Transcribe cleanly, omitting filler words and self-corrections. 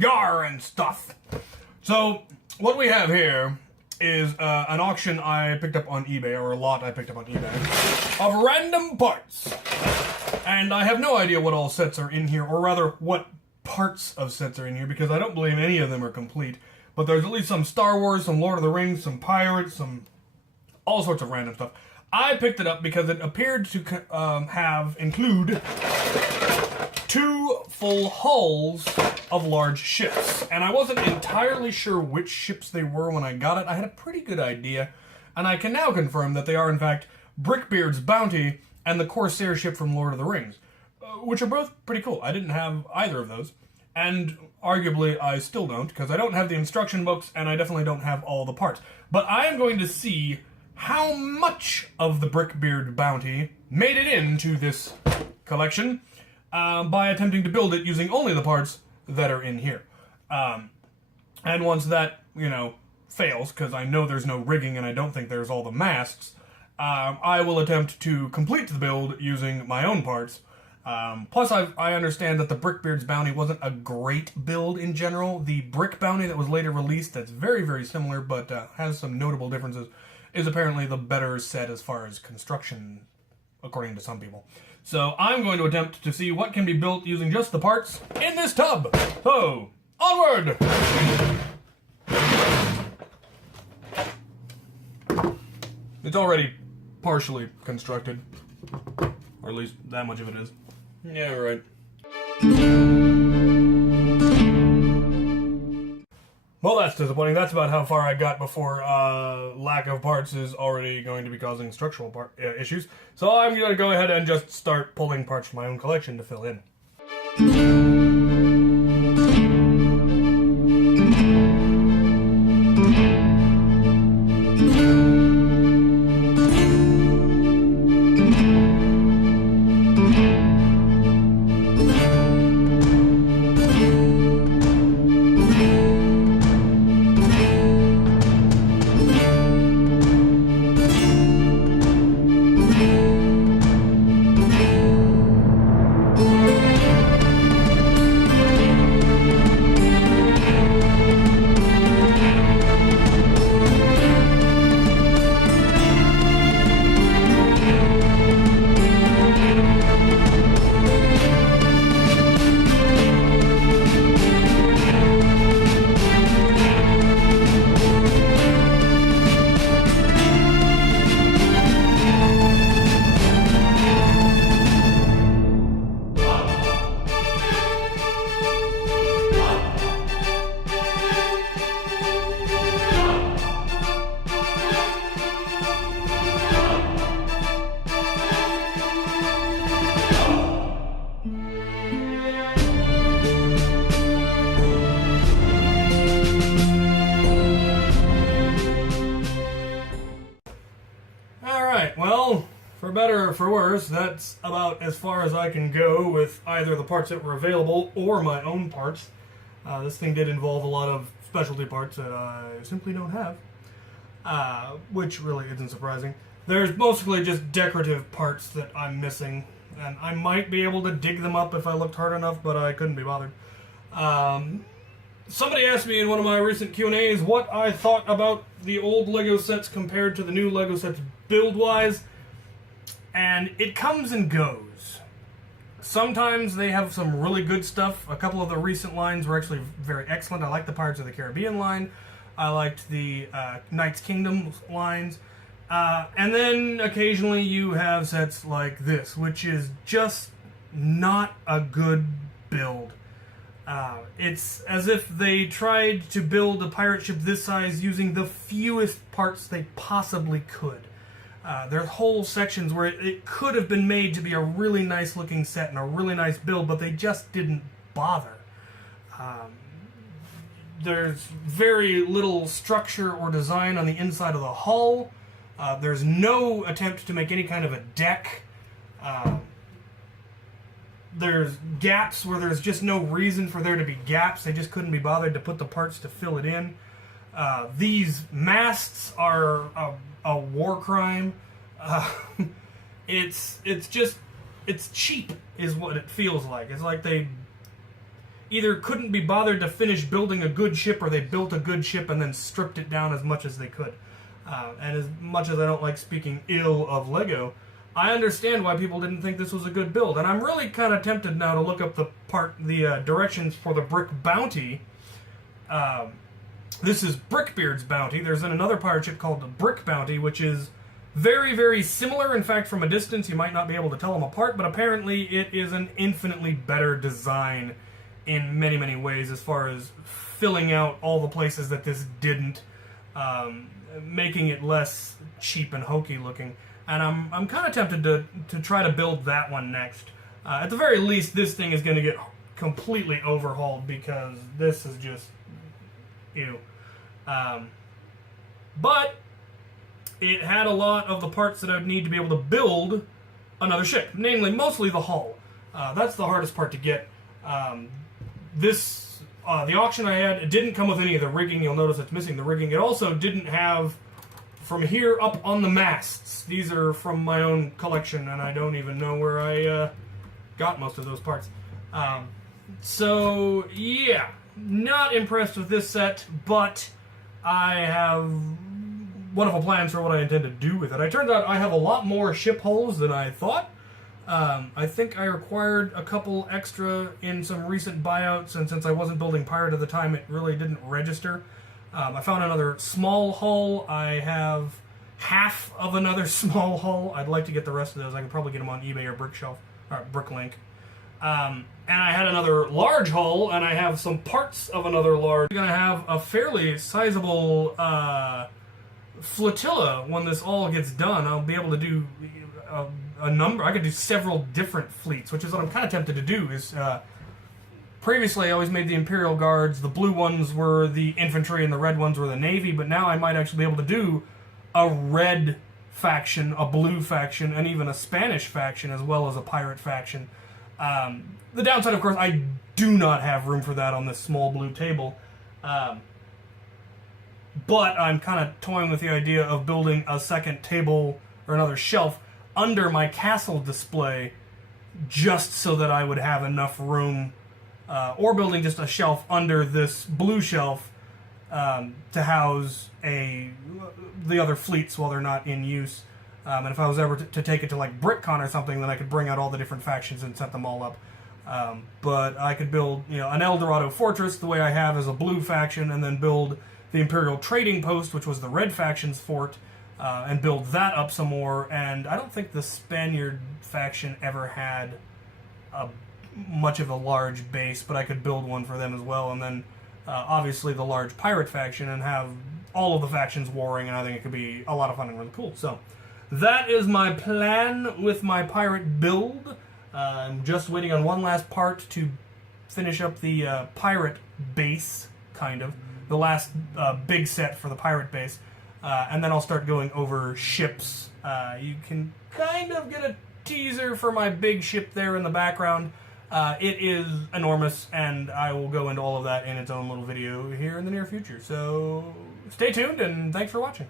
Yar and stuff. So, what we have here is an auction I picked up on eBay, or a lot I picked up on eBay, of random parts. And I have no idea what all sets are in here, or rather, what parts of sets are in here, because I don't believe any of them are complete. But there's at least some Star Wars, some Lord of the Rings, some Pirates, some all sorts of random stuff. I picked it up because it appeared to include 2 full hulls of large ships. And I wasn't entirely sure which ships they were when I got it. I had a pretty good idea, and I can now confirm that they are in fact Brickbeard's Bounty and the Corsair ship from Lord of the Rings, which are both pretty cool. I didn't have either of those, and arguably I still don't, because I don't have the instruction books and I definitely don't have all the parts. But I am going to see how much of the Brickbeard Bounty made it into this collection by attempting to build it using only the parts that are in here. And once that, fails, because I know there's no rigging and I don't think there's all the masts, I will attempt to complete the build using my own parts. Plus, I understand that the Brickbeard's Bounty wasn't a great build in general. The Brick Bounty that was later released, that's very, very similar, but has some notable differences, is apparently the better set as far as construction, according to some people. So I'm going to attempt to see what can be built using just the parts in this tub. So, onward! It's already partially constructed. Or at least that much of it is. Yeah, right. Well, that's disappointing. That's about how far I got before lack of parts is already going to be causing structural issues. So I'm going to go ahead and just start pulling parts from my own collection to fill in. Well, for better or for worse, that's about as far as I can go with either the parts that were available or my own parts. This thing did involve a lot of specialty parts that I simply don't have, which really isn't surprising. There's mostly just decorative parts that I'm missing, and I might be able to dig them up if I looked hard enough, but I couldn't be bothered. Somebody asked me in one of my recent Q&As what I thought about the old LEGO sets compared to the new LEGO sets build-wise, and it comes and goes. Sometimes they have some really good stuff. A couple of the recent lines were actually very excellent. I liked the Pirates of the Caribbean line. I liked the Knights Kingdom lines. And then occasionally you have sets like this, which is just not a good build. It's as if they tried to build a pirate ship this size using the fewest parts they possibly could. There's whole sections where it could have been made to be a really nice looking set and a really nice build, but they just didn't bother. There's very little structure or design on the inside of the hull. There's no attempt to make any kind of a deck. There's gaps where there's just no reason for there to be gaps. They just couldn't be bothered to put the parts to fill it in. These masts are a war crime. It's cheap is what it feels like. It's like either couldn't be bothered to finish building a good ship, or they built a good ship and then stripped it down as much as they could. And as much as I don't like speaking ill of Lego, I understand why people didn't think this was a good build. And I'm really kind of tempted now to look up the directions for the Brick Bounty. This is Brickbeard's Bounty. There's another pirate ship called the Brick Bounty, which is very, very similar. In fact, from a distance, you might not be able to tell them apart, but apparently it is an infinitely better design in many, many ways, as far as filling out all the places that this didn't, making it less cheap and hokey looking. And I'm kind of tempted to try to build that one next. At the very least, this thing is going to get completely overhauled, because this is just ew. But it had a lot of the parts that I would need to be able to build another ship, namely mostly the hull. That's the hardest part to get. The auction I had, it didn't come with any of the rigging. You'll notice it's missing the rigging. It also didn't have from here up on the masts. These are from my own collection, and I don't even know where I got most of those parts. So, yeah, not impressed with this set, but I have wonderful plans for what I intend to do with it. It turns out I have a lot more ship hulls than I thought. I think I required a couple extra in some recent buyouts, and since I wasn't building Pirate at the time, it really didn't register. I found another small hull. I have half of another small hull. I'd like to get the rest of those. I can probably get them on eBay or Bricklink. And I had another large hull, and I have some parts of another large. I'm going to have a fairly sizable flotilla when this all gets done. I'll be able to do a number. I could do several different fleets, which is what I'm kind of tempted to do. Is previously I always made the Imperial Guards. The blue ones were the infantry, and the red ones were the navy. But now I might actually be able to do a red faction, a blue faction, and even a Spanish faction, as well as a pirate faction. The downside, of course, I do not have room for that on this small blue table. But I'm kind of toying with the idea of building a second table or another shelf under my castle display, just so that I would have enough room, or building just a shelf under this blue shelf to house the other fleets while they're not in use. And if I was ever to take it to like BrickCon or something, then I could bring out all the different factions and set them all up. But I could build, an El Dorado Fortress the way I have as a blue faction, and then build the Imperial Trading Post, which was the red faction's fort, and build that up some more. And I don't think the Spaniard faction ever had much of a large base, but I could build one for them as well. And then obviously the large pirate faction, and have all of the factions warring, and I think it could be a lot of fun and really cool. So that is my plan with my pirate build. I'm just waiting on one last part to finish up the pirate base, kind of. The last big set for the pirate base. And then I'll start going over ships. You can kind of get a teaser for my big ship there in the background. It is enormous, and I will go into all of that in its own little video here in the near future. So stay tuned, and thanks for watching.